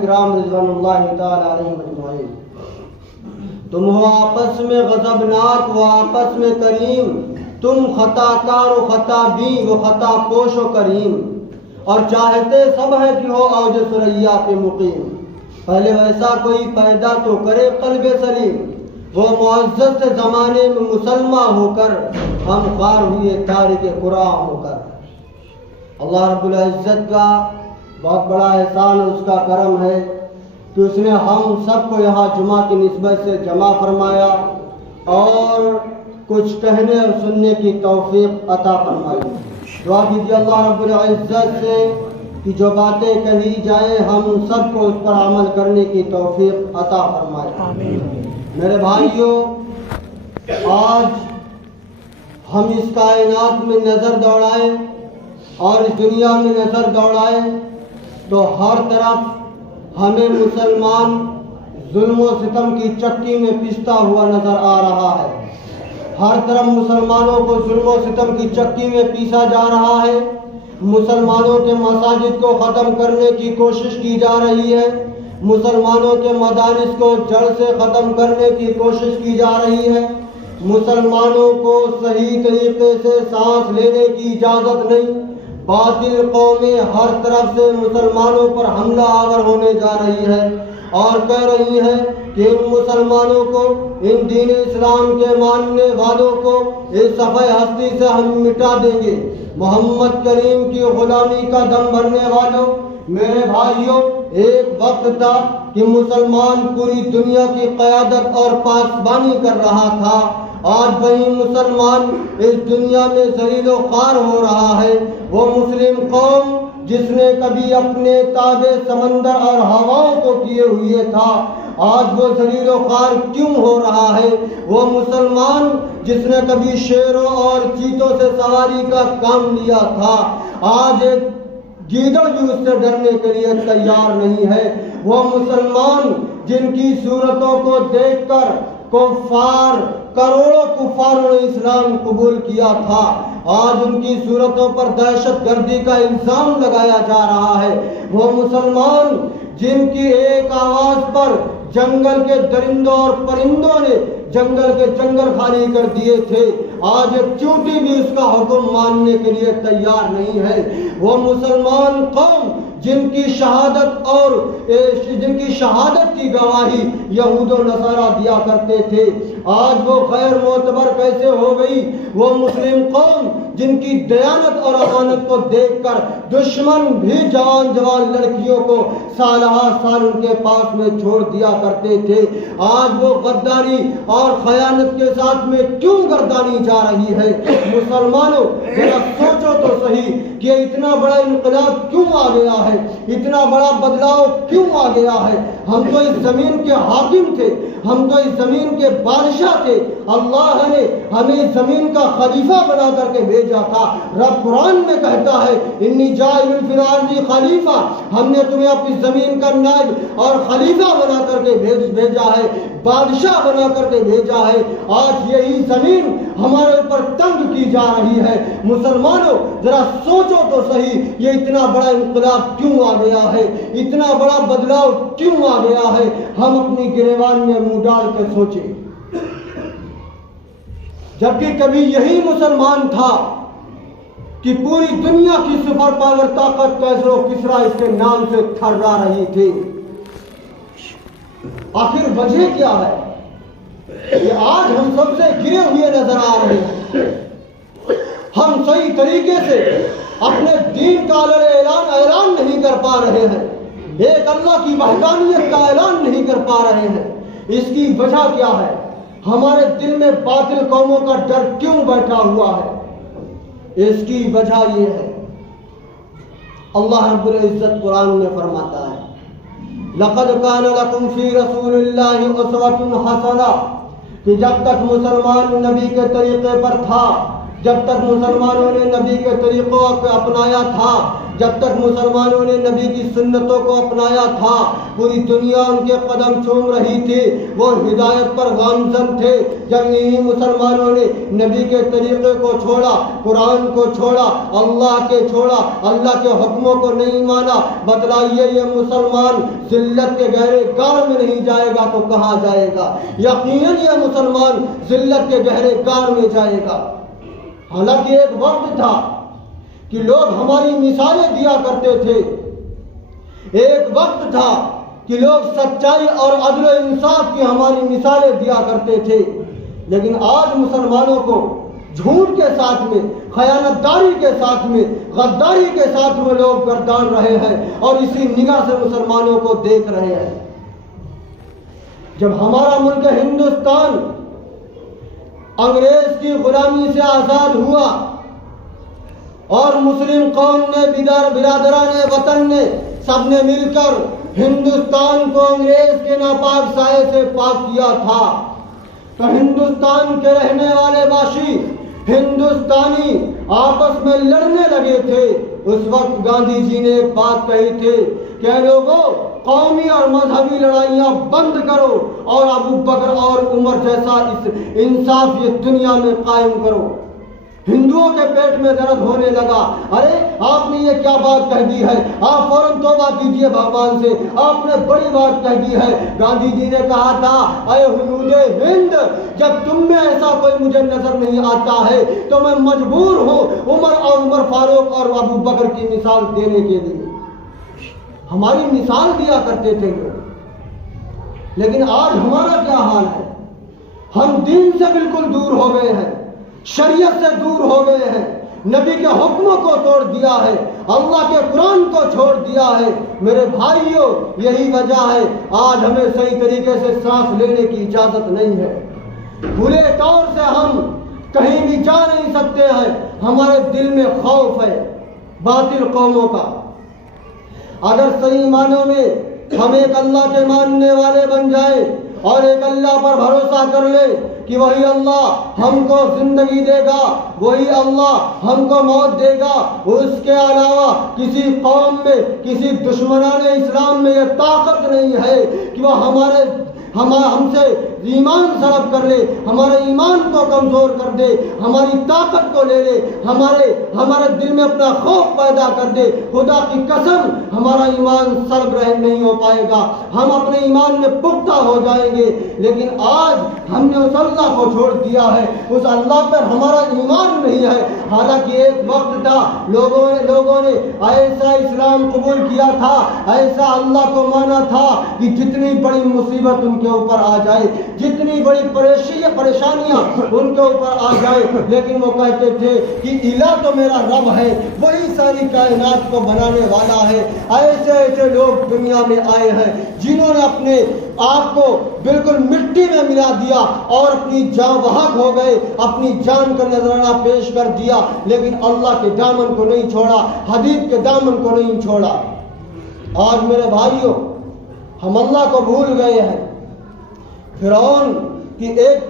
کرام رضوان اللہ تعالی علیہم اجمعین، تم ہو آپس میں غضبناک و آپس میں کریم، تم خطا کار و خطا بی و خطا پوش و کریم، اور چاہتے سب ہے کہ ہو اوج ثریا پہ مقیم۔ پہلے ویسا کوئی پیدا تو کرے قلب سلیم، وہ معزز سے زمانے میں مسلمہ ہو کر ہم خوار ہوئے تارک قرآن ہو کر۔ اللہ رب العزت کا بہت بڑا احسان اور اس کا کرم ہے کہ اس نے ہم سب کو یہاں جمعہ کی نسبت سے جمع فرمایا اور کچھ کہنے اور سننے کی توفیق عطا فرمائی۔ دعا کیجیے اللہ رب العزت سے کہ جو باتیں کہی جائیں ہم سب کو اس پر عمل کرنے کی توفیق عطا فرمائے۔ آمین۔ میرے بھائیوں، آج ہم اس کائنات میں نظر دوڑائیں اور اس دنیا میں نظر دوڑائیں تو ہر طرف ہمیں مسلمان ظلم و ستم کی چکی میں پستا ہوا نظر آ رہا ہے۔ ہر طرف مسلمانوں کو ظلم و ستم کی چکی میں پیسا جا رہا ہے۔ مسلمانوں کے مساجد کو ختم کرنے کی کوشش کی جا رہی ہے، مسلمانوں کے مدارس کو جڑ سے ختم کرنے کی کوشش کی جا رہی ہے، مسلمانوں کو صحیح طریقے سے سانس لینے کی اجازت نہیں، باطل قومیں ہر طرف سے مسلمانوں پر حملہ آور ہونے جا رہی ہے اور کہہ رہی ہے کہ ان مسلمانوں کو، ان دین اسلام کے ماننے والوں کو اس صفحہ ہستی سے ہم مٹا دیں گے۔ محمد کریم کی غلامی کا دم بھرنے والوں، میرے بھائیوں، ایک وقت تھا کہ مسلمان پوری دنیا کی قیادت اور پاسبانی کر رہا تھا، آج وہی مسلمان اس دنیا میں ذلیل و خوار ہو رہا ہے۔ وہ مسلم قوم جس نے کبھی اپنے تابع سمندر اور ہواؤں کو کیے ہوئے تھا، آج وہ ذلیل و خوار کیوں ہو رہا ہے؟ وہ مسلمان جس نے کبھی شیروں اور چیتوں سے سواری کا کام لیا تھا، آج ایک گیدڑ بھی اس سے ڈرنے کے لیے تیار نہیں ہے۔ وہ مسلمان جن کی صورتوں کو دیکھ کر کروڑوں کفاروں نے اسلام قبول کیا تھا، آج ان کی صورتوں پر دہشت گردی کا الزام لگایا جا رہا ہے۔ وہ مسلمان جن کی ایک آواز پر جنگل کے درندوں اور پرندوں نے جنگل کے جنگل خالی کر دیے تھے، آج ایک چونٹی بھی اس کا حکم ماننے کے لیے تیار نہیں ہے۔ وہ مسلمان قوم جن کی شہادت کی گواہی یہود و نصارہ دیا کرتے تھے، آج وہ غیر معتبر کیسے ہو گئی؟ وہ مسلم قوم جن کی دیانت اور امانت کو دیکھ کر دشمن بھی جوان لڑکیوں کو سالہ سال ان کے پاس میں چھوڑ دیا کرتے تھے، آج وہ غداری اور خیانت کے ساتھ میں کیوں گردانی جا رہی ہے؟ مسلمانوں، ذرا سوچو تو صحیح کہ اتنا بڑا انقلاب کیوں آ گیا ہے، اتنا بڑا بدلاؤ کیوں آ گیا ہے؟ ہم تو اس زمین کے حاکم تھے، ہم تو اس زمین کے بادشاہ تھے، اللہ نے ہمیں اس زمین کا خلیفہ بنا کر کے بھیجا تھا۔ رب قرآن میں کہتا ہے انی جاعل فی الارض خلیفہ، ہم نے تمہیں اپنی زمین کا نائب اور خلیفہ بنا کر کے بھیجا ہے، بادشاہ بنا کر کے بھیجا ہے۔ آج یہی زمین ہمارے اوپر تنگ کی جا رہی ہے۔ مسلمانوں، ذرا سوچو تو صحیح، یہ اتنا بڑا انقلاب کیوں آ گیا ہے، اتنا بڑا بدلاؤ کیوں آ گیا ہے؟ ہم اپنی گریبان میں منہ ڈال کے سوچیں۔ جبکہ کبھی یہی مسلمان تھا کہ پوری دنیا کی سپر پاور طاقت کیسر و کسرا اس کے نام سے تھرا رہی تھی۔ آخر وجہ کیا ہے کہ آج ہم سب سے گرے ہوئے نظر آ رہے ہیں؟ ہم صحیح طریقے سے اپنے دین کا اعلان نہیں کر پا رہے ہیں، ایک اللہ کی وحدانیت کا اعلان نہیں کر پا رہے ہیں۔ اس کی وجہ کیا ہے؟ ہمارے دل میں باطل قوموں کا ڈر کیوں بیٹھا ہوا ہے؟ اس کی وجہ یہ ہے، اللہ رب العزت قرآن میں فرماتا ہے لَقَدْ كَانَ لَكُمْ فِي رَسُولِ اللَّهِ أُسْوَةٌ حَسَنَةٌ، کہ جب تک مسلمان نبی کے طریقے پر تھا جب تک مسلمانوں نے نبی کے طریقوں کو اپنایا تھا، جب تک مسلمانوں نے نبی کی سنتوں کو اپنایا تھا، پوری دنیا ان کے قدم چوم رہی تھی، وہ ہدایت پر گامزن تھے۔ جب انہی مسلمانوں نے نبی کے طریقے کو چھوڑا، قرآن کو چھوڑا، اللہ کے حکموں کو نہیں مانا، بتلائیے یہ مسلمان ذلت کے گہرے گار میں نہیں جائے گا تو کہاں جائے گا؟ یقیناً یہ مسلمان ذلت کے گہرے گار میں جائے گا۔ حالانکہ ایک وقت تھا کہ لوگ ہماری مثالیں دیا کرتے تھے، ایک وقت تھا کہ لوگ سچائی اور عدل و انصاف کی ہماری مثالیں دیا کرتے تھے، لیکن آج مسلمانوں کو جھوٹ کے ساتھ میں، خیانت داری کے ساتھ میں، غداری کے ساتھ میں لوگ گردان رہے ہیں اور اسی نگاہ سے مسلمانوں کو دیکھ رہے ہیں۔ جب ہمارا ملک ہندوستان انگریز کی غلامی سے آزاد ہوا اور مسلم قوم نے، برادران وطن نے، سب نے مل کر ہندوستان کو انگریز کے ناپاک سائے سے پاک کیا تھا، تو ہندوستان کے رہنے والے باشی، ہندوستانی آپس میں لڑنے لگے تھے۔ اس وقت گاندھی جی نے ایک بات کہی تھی کہ لوگوں، قومی اور مذہبی لڑائیاں بند کرو اور ابو بکر اور عمر جیسا انصاف یہ دنیا میں قائم کرو۔ ہندوؤں کے پیٹ میں درد ہونے لگا، ارے آپ نے یہ کیا بات کہہ دی ہے، آپ فوراً توبہ کیجئے بھگوان سے، آپ نے بڑی بات کہہ دی ہے۔ گاندھی جی نے کہا تھا، اے حدود ہند، جب تم میں ایسا کوئی مجھے نظر نہیں آتا ہے تو میں مجبور ہوں عمر فاروق اور ابو بکر کی مثال دینے کے لیے۔ ہماری مثال دیا کرتے تھے لوگ، لیکن آج ہمارا کیا حال ہے؟ ہم دین سے بالکل دور ہو گئے ہیں، شریعت سے دور ہو گئے ہیں، نبی کے حکموں کو توڑ دیا ہے، اللہ کے قرآن کو چھوڑ دیا ہے۔ میرے بھائیوں، یہی وجہ ہے آج ہمیں صحیح طریقے سے سانس لینے کی اجازت نہیں ہے۔ کھلے طور سے ہم کہیں بھی جا نہیں سکتے ہیں، ہمارے دل میں خوف ہے باطل قوموں کا۔ اگر صحیح معنوں میں ہم ایک اللہ کے ماننے والے بن جائیں اور ایک اللہ پر بھروسہ کر لیں کہ وہی اللہ ہم کو زندگی دے گا، وہی اللہ ہم کو موت دے گا، اس کے علاوہ کسی قوم میں، کسی دشمنان اسلام میں یہ طاقت نہیں ہے کہ وہ ہم سے ایمان سلب کر لے، ہمارے ایمان کو کمزور کر دے، ہماری طاقت کو لے لے، ہمارے دل میں اپنا خوف پیدا کر دے۔ خدا کی قسم ہمارا ایمان سلب نہیں ہو پائے گا، ہم اپنے ایمان میں پختہ ہو جائیں گے۔ لیکن آج ہم نے اس اللہ کو چھوڑ دیا ہے، اس اللہ پر ہمارا ایمان نہیں ہے۔ حالانکہ ایک وقت تھا لوگوں نے ایسا اسلام قبول کیا تھا، ایسا اللہ کو مانا تھا کہ جتنی بڑی مصیبت ان کے اوپر آ جائے، جتنی بڑی پریشانیاں ان کے اوپر آ جائے، لیکن وہ کہتے تھے کہ الہ تو میرا رب ہے، وہی ساری کائنات کو بنانے والا ہے۔ ایسے لوگ دنیا میں آئے ہیں جنہوں نے اپنے آپ کو بالکل مٹی میں ملا دیا اور اپنی جان بحق ہو گئے، اپنی جان کا نذرانہ پیش کر دیا، لیکن اللہ کے دامن کو نہیں چھوڑا، حبیب کے دامن کو نہیں چھوڑا۔ آج میرے بھائیوں، ہم اللہ کو بھول گئے ہیں۔ فرعون کی ایک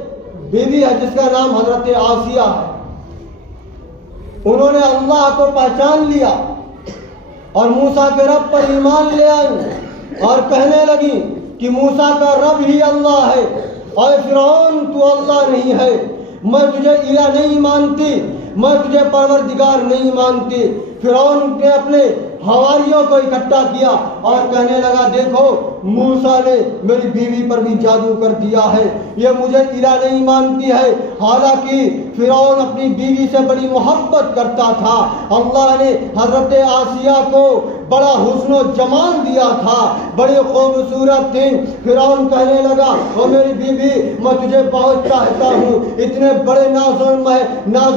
بیوی ہے جس کا نام حضرت آسیہ ہے، انہوں نے اللہ کو پہچان لیا اور موسیٰ کے رب پر ایمان لے آئی اور کہنے لگی کہ موسیٰ کا رب ہی اللہ ہے، اور فرعون تو اللہ نہیں ہے، میں تجھے الہ نہیں مانتی، میں تجھے پروردگار نہیں مانتی۔ فرعون نے اپنے حواریوں کو اکٹھا کیا اور کہنے لگا، دیکھو موسیٰ نے میری بیوی پر بھی جادو کر دیا ہے، یہ مجھے الہ نہیں مانتی ہے۔ حالانکہ فرعون اپنی بیوی سے بڑی محبت کرتا تھا، اللہ نے حضرت آسیہ کو بڑا حسن و جمال دیا تھا، بڑی خوبصورت تھی۔ فرعون کہنے لگا، او میری بیوی، میں تجھے بہت چاہتا ہوں، اتنے بڑے ناز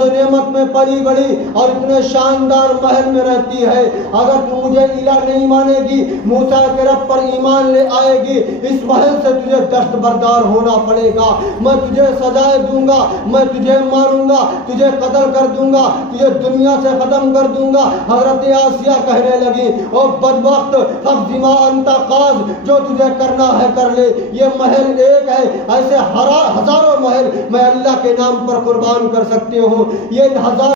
و نعمت میں پلی بڑی اور اتنے شاندار محل میں رہتی ہے، اگر تو مجھے الہ نہیں مانے گی، موسیٰ کے رب پر ایمان لے آئے گی، اس محل سے تجھے دست بردار ہونا پڑے گا، میں تجھے سزائے دوں گا، میں تجھے ماروں گا، تجھے قتل کر دوں گا، تجھے دنیا سے ختم کر دوں گا۔ حضرت آسیہ کہنے لگی، او بدبخت فقض ما انت قاض، جو تجھے کرنا ہے کر لے، یہ محل ایک ہے، ایسے ہزاروں محل میں اللہ کے نام پر قربان کر سکتے ہو، یہ ہزار